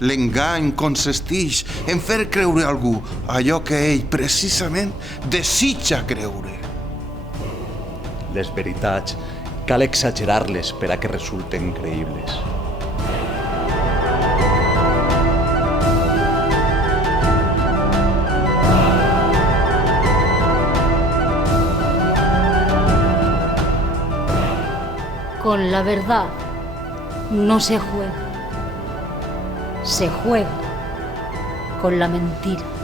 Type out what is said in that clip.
L'engany consisteix en fer creure a algú allò que ell precisament desitja creure. Les veritats cal exagerar-les per a que resulten creïbles. Con la verdad no se juega con la mentira.